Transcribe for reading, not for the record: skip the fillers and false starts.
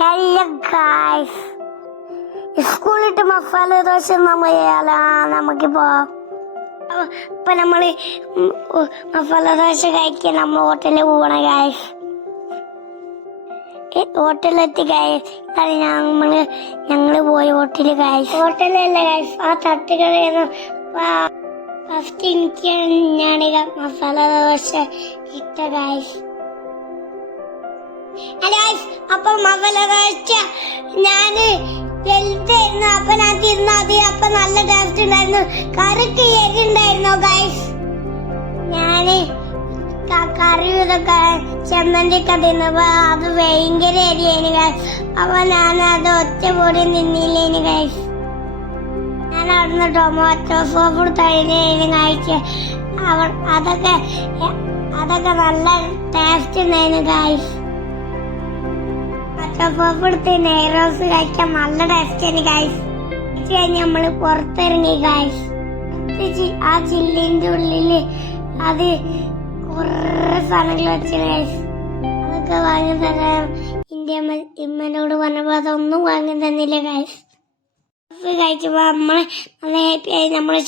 Hello guys, സ്കൂളിട്ട് മസാല ദോശ നമുക്കിപ്പോ ഇപ്പൊ നമ്മള് മസാല ദോശ കഴിക്കാൻ നമ്മൾ ഹോട്ടലിൽ പോകണം ഗായ്സ്. ഹോട്ടലിലെത്തി ഗായ്സ്. ഞങ്ങള് പോയി ഹോട്ടലിൽ ഗായ്സ്. ഹോട്ടലല്ല ഗായ്സ്, ആ തട്ടുകടയിൽ ഫസ്റ്റ് എനിക്ക് ഞാൻ മസാല ദോശ ഇട്ട ഗായ്സ്. ഹലോ, അപ്പൊ മസാല ദോശ ഞാന് വലുതായിരുന്നു. അപ്പൊ ഞാൻ തിന്നത്. അപ്പൊ നല്ല ടേസ്റ്റ് ഉണ്ടായിരുന്നു. കറിക്ക് എരിണ്ടായിരുന്നു ഗൈസ്. ഞാന് കറി ഇതൊക്കെ ചെമ്മന്തിയൊക്കെ തിന്നപ്പോ അത് ഭയങ്കര എരിയായിരുന്നു ഗൈസ്. അപ്പൊ ഞാൻ അത് ഒറ്റപൊടി നിന്നില്ലേന് ഗൈസ്. ഞാൻ അവിടുന്ന് ടൊമാറ്റോ സോപ്പ് എടുത്തായിരുന്നു കഴിച്ച്. അതൊക്കെ നല്ല ടേസ്റ്റ് ഉണ്ടായിരുന്നു ഗൈസ്. സോപ്പ് എടുത്ത് നെയ്റോസ് കഴിക്കാൻ നല്ല ടേസ്റ്റ് ഗൈസ്. കഴിഞ്ഞ് നമ്മള് പുറത്തിറങ്ങി ഗൈസ്. ആ ചില്ലിന്റെ ഉള്ളില് അത് കുറെ സാധനങ്ങൾ വെച്ചു ഗൈസ്. അതൊക്കെ വാങ്ങി തരാൻ ഇമ്മനോട് പറഞ്ഞപ്പോ അതൊന്നും വാങ്ങി തന്നില്ല ഗൈസ്. കഴിച്ചപ്പോ നമ്മള് നല്ല ഹാപ്പി ആയി. നമ്മള്